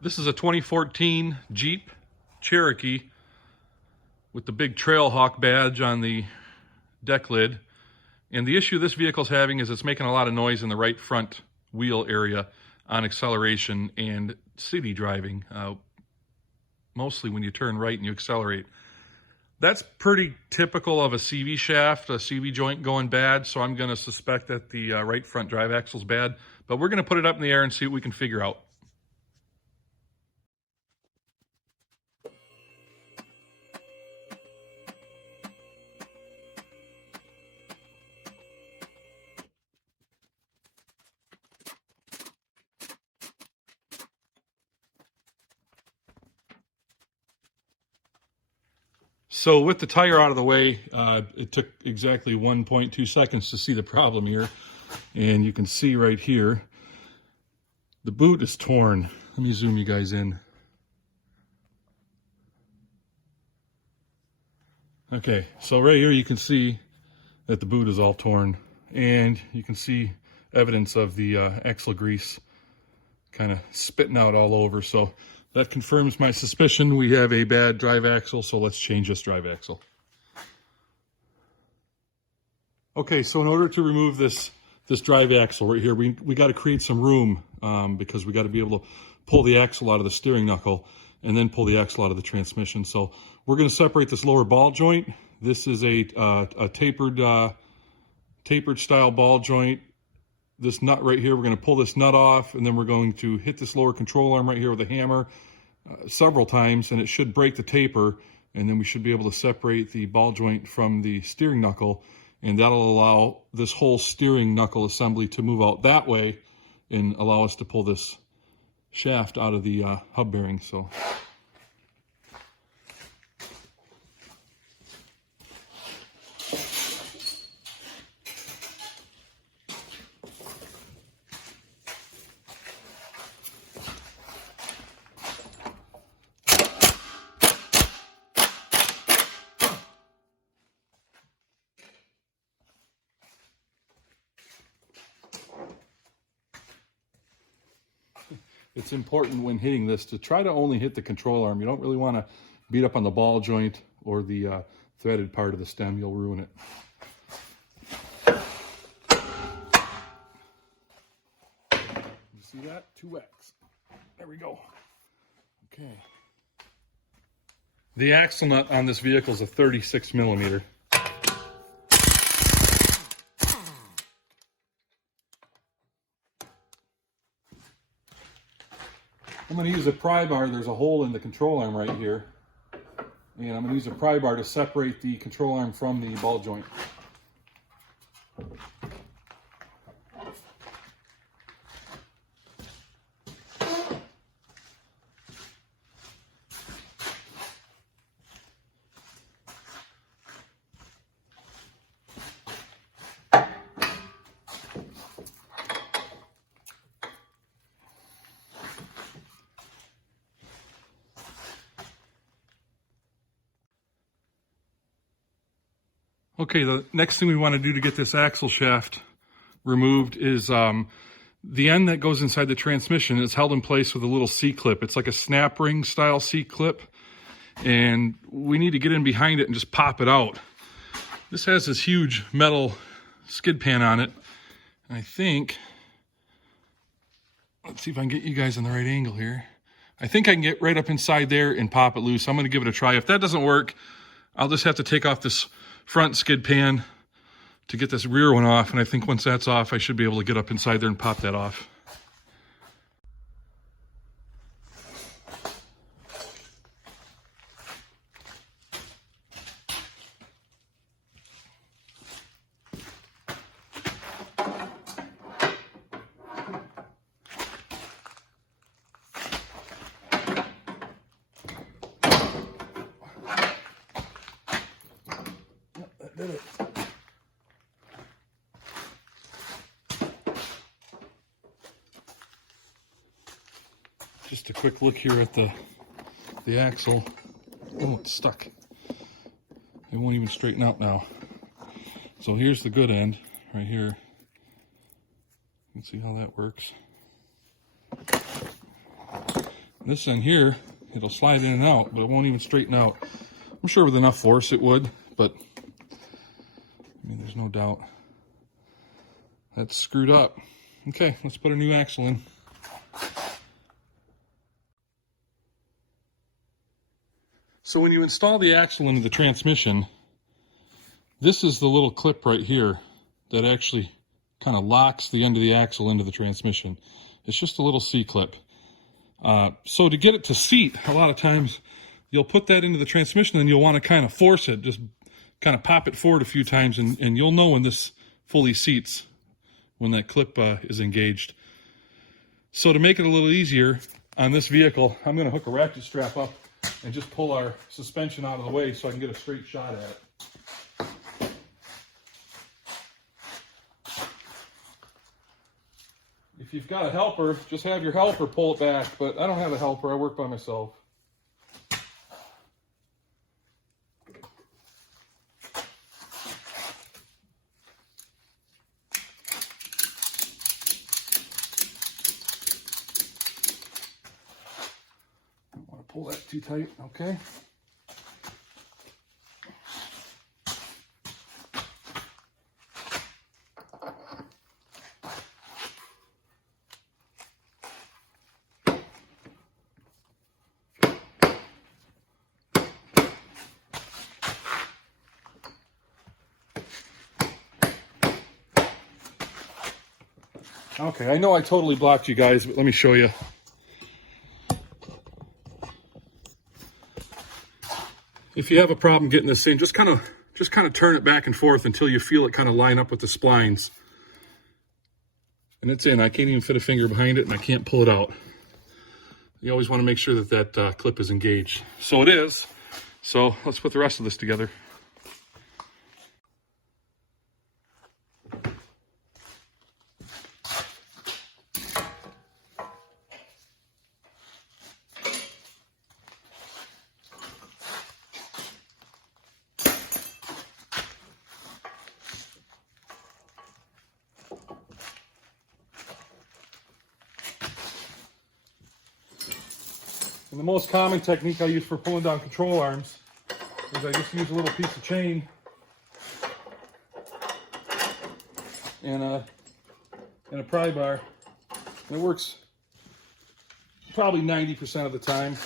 This is a 2014 Jeep Cherokee with the big Trailhawk badge on the deck lid. And the issue this vehicle's having is it's making a lot of noise in the right front wheel area on acceleration and city driving, mostly when you turn right and you accelerate. That's pretty typical of a CV shaft, a CV joint going bad, so I'm going to suspect that the right front drive axle's bad. But we're going to put it up in the air and see what we can figure out. So with the tire out of the way, it took exactly 1.2 seconds to see the problem here. And you can see right here, the boot is torn. Let me zoom you guys in. Okay, so right here you can see that the boot is all torn. And you can see evidence of the axle grease kind of spitting out all over. So that confirms my suspicion. We have a bad drive axle, so let's change this drive axle. Okay, so in order to remove this drive axle right here, we got to create some room because we got to be able to pull the axle out of the steering knuckle and then pull the axle out of the transmission. So we're going to separate this lower ball joint. This is a tapered style ball joint. This nut right here, we're going to pull this nut off, and then we're going to hit this lower control arm right here with a hammer several times, and it should break the taper, and then we should be able to separate the ball joint from the steering knuckle, and that'll allow this whole steering knuckle assembly to move out that way and allow us to pull this shaft out of the hub bearing. So it's important when hitting this to try to only hit the control arm. You don't really want to beat up on the ball joint or the threaded part of the stem. You'll ruin it. You see that? 2X. There we go. Okay. The axle nut on this vehicle is a 36 millimeter. I'm going to use a pry bar. There's a hole in the control arm right here. And I'm going to use a pry bar to separate the control arm from the ball joint. Okay, the next thing we want to do to get this axle shaft removed is the end that goes inside the transmission is held in place with a little C-clip. It's like a snap ring style C-clip, and we need to get in behind it and just pop it out. This has this huge metal skid pan on it, and I think, let's see if I can get you guys in the right angle here. I think I can get right up inside there and pop it loose. I'm going to give it a try. If that doesn't work, I'll just have to take off this front skid pan to get this rear one off, and I think once that's off, I should be able to get up inside there and pop that off. Did it. Just a quick look here at the axle. Oh, it's stuck. It won't even straighten out now. So here's the good end right here. You can see how that works. This end here, it'll slide in and out, but it won't even straighten out. I'm sure with enough force it would, but I mean, there's no doubt that's screwed up. Okay, let's put a new axle in. So when you install the axle into the transmission, this is the little clip right here that actually kind of locks the end of the axle into the transmission. It's just a little C-clip. So to get it to seat, a lot of times you'll put that into the transmission and you'll want to kind of force it, just kind of pop it forward a few times, and you'll know when this fully seats, when that clip is engaged. So to make it a little easier on this vehicle, I'm going to hook a ratchet strap up and just pull our suspension out of the way so I can get a straight shot at it. If you've got a helper, just have your helper pull it back, but I don't have a helper, I work by myself. Don't want to pull that too tight, okay? Okay, I know I totally blocked you guys, but let me show you. If you have a problem getting this in, just kind of turn it back and forth until you feel it kind of line up with the splines. And it's in. I can't even fit a finger behind it, and I can't pull it out. You always want to make sure that that clip is engaged. So it is. So let's put the rest of this together. And the most common technique I use for pulling down control arms is I just use a little piece of chain and a pry bar. And it works probably 90% of the time.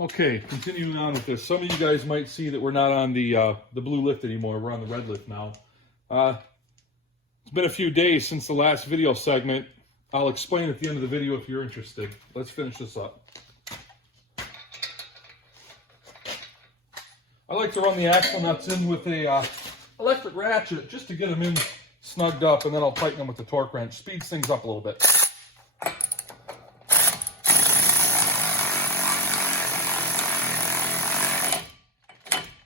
Okay, continuing on with this. Some of you guys might see that we're not on the blue lift anymore. We're on the red lift now. It's been a few days since the last video segment. I'll explain at the end of the video if you're interested. Let's finish this up. I like to run the axle nuts in with a electric ratchet just to get them in snugged up, and then I'll tighten them with the torque wrench. Speeds things up a little bit.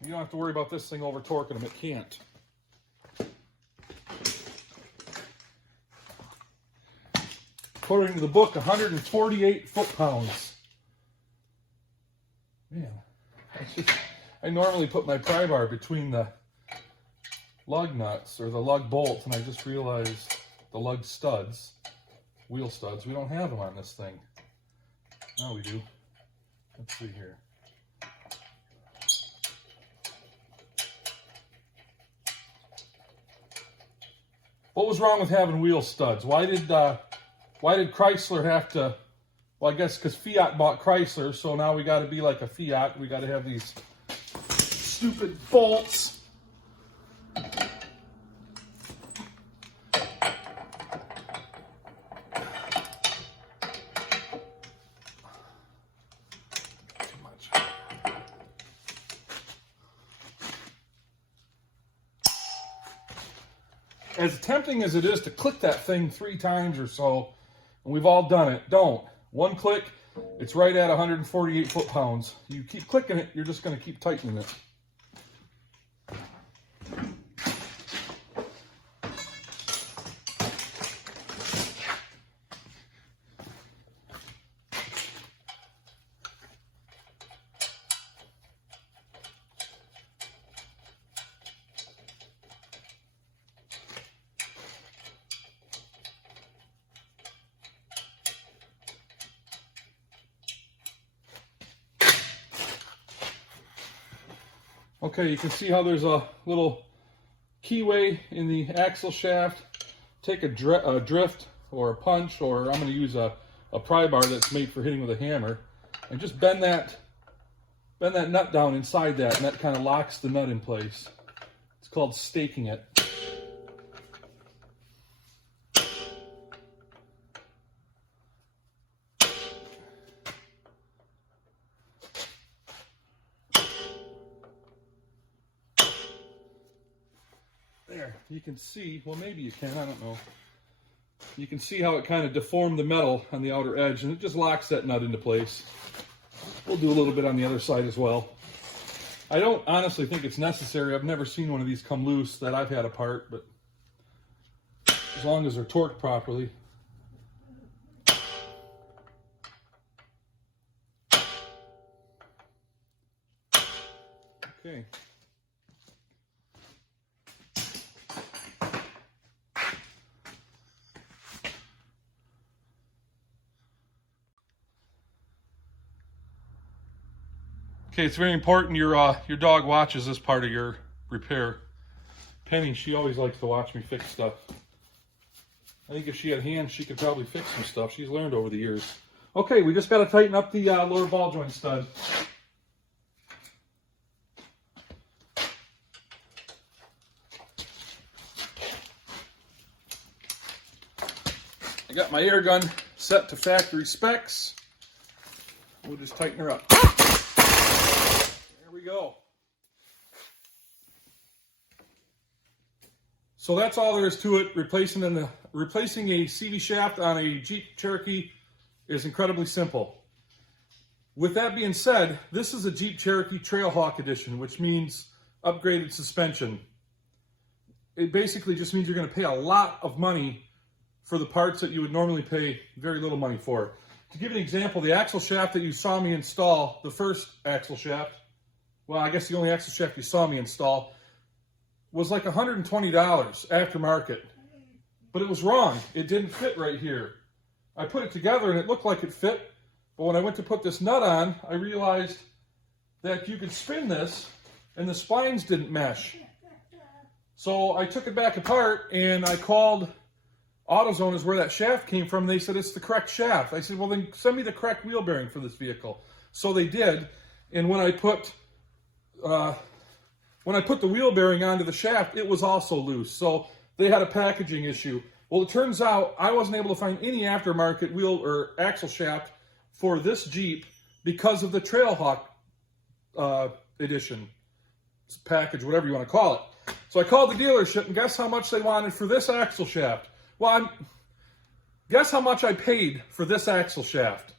You don't have to worry about this thing over torquing them. It can't. According to the book, 148 foot-pounds. Man, I normally put my pry bar between the lug nuts or the lug bolts, and I just realized the lug studs, wheel studs, we don't have them on this thing. Now we do. Let's see here. What was wrong with having wheel studs? Why did Chrysler have to? Well, I guess because Fiat bought Chrysler, so now we got to be like a Fiat. We got to have these stupid bolts. Too much. As tempting as it is to click that thing 3 times or so, and we've all done it, don't. One click, it's right at 148 foot-pounds. You keep clicking it, you're just going to keep tightening it. Okay, you can see how there's a little keyway in the axle shaft. Take a drift or a punch, or I'm going to use a pry bar that's made for hitting with a hammer, and just bend that nut down inside that, and that kind of locks the nut in place. It's called staking it. There, you can see, well maybe you can, I don't know. You can see how it kind of deformed the metal on the outer edge, and it just locks that nut into place. We'll do a little bit on the other side as well. I don't honestly think it's necessary. I've never seen one of these come loose that I've had apart, but as long as they're torqued properly. Okay. Okay, it's very important your dog watches this part of your repair. Penny, she always likes to watch me fix stuff. I think if she had hands, she could probably fix some stuff. She's learned over the years. Okay, we just got to tighten up the lower ball joint stud. I got my air gun set to factory specs. We'll just tighten her up. There we go. So that's all there is to it. Replacing a CV shaft on a Jeep Cherokee is incredibly simple. With that being said, this is a Jeep Cherokee Trailhawk edition, which means upgraded suspension. It basically just means you're going to pay a lot of money for the parts that you would normally pay very little money for. To give you an example, the axle shaft that you saw me install, the first axle shaft, well, I guess the only axle shaft you saw me install, was like $120 aftermarket. But it was wrong. It didn't fit right here. I put it together and it looked like it fit, but when I went to put this nut on, I realized that you could spin this and the splines didn't mesh. So I took it back apart and I called AutoZone, is where that shaft came from. They said it's the correct shaft. I said, well, then send me the correct wheel bearing for this vehicle. So they did, and when I put the wheel bearing onto the shaft, it was also loose. So they had a packaging issue. Well, it turns out I wasn't able to find any aftermarket wheel or axle shaft for this Jeep because of the Trailhawk edition package, whatever you want to call it. So I called the dealership, and guess how much they wanted for this axle shaft? Well, guess how much I paid for this axle shaft?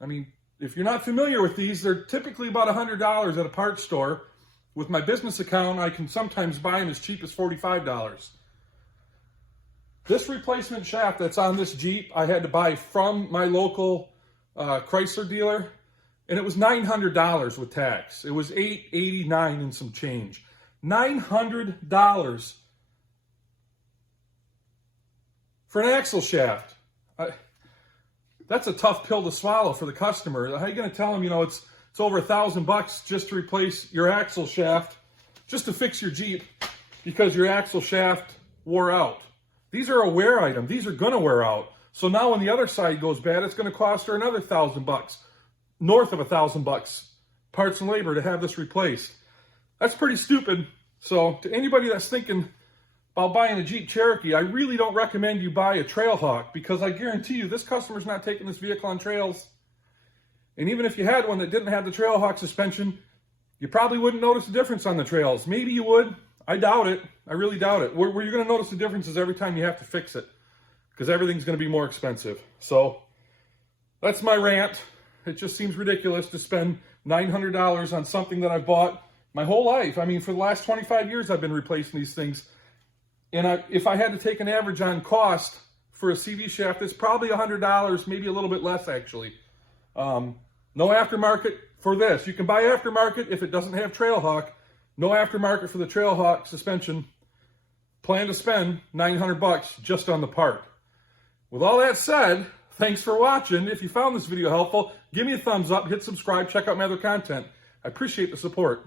I mean, if you're not familiar with these, they're typically about $100 at a parts store. With my business account, I can sometimes buy them as cheap as $45. This replacement shaft that's on this Jeep, I had to buy from my local Chrysler dealer, and it was $900 with tax. It was $889 and some change. $900 for an axle shaft. That's a tough pill to swallow for the customer. How are you going to tell them, it's over $1,000 just to replace your axle shaft, just to fix your Jeep because your axle shaft wore out? These are a wear item. These are going to wear out. So now when the other side goes bad, it's going to cost her another $1,000, north of $1,000 parts and labor to have this replaced. That's pretty stupid. So to anybody that's thinking about buying a Jeep Cherokee, I really don't recommend you buy a Trailhawk, because I guarantee you this customer's not taking this vehicle on trails. And even if you had one that didn't have the Trailhawk suspension, you probably wouldn't notice the difference on the trails. Maybe you would. I doubt it. I really doubt it. Where you're going to notice the difference is every time you have to fix it, because everything's going to be more expensive. So that's my rant. It just seems ridiculous to spend $900 on something that I've bought my whole life. I mean, for the last 25 years, I've been replacing these things. And if I had to take an average on cost for a CV shaft, it's probably $100, maybe a little bit less, actually. No aftermarket for this. You can buy aftermarket if it doesn't have Trailhawk. No aftermarket for the Trailhawk suspension. Plan to spend $900 just on the part. With all that said, thanks for watching. If you found this video helpful, give me a thumbs up, hit subscribe, check out my other content. I appreciate the support.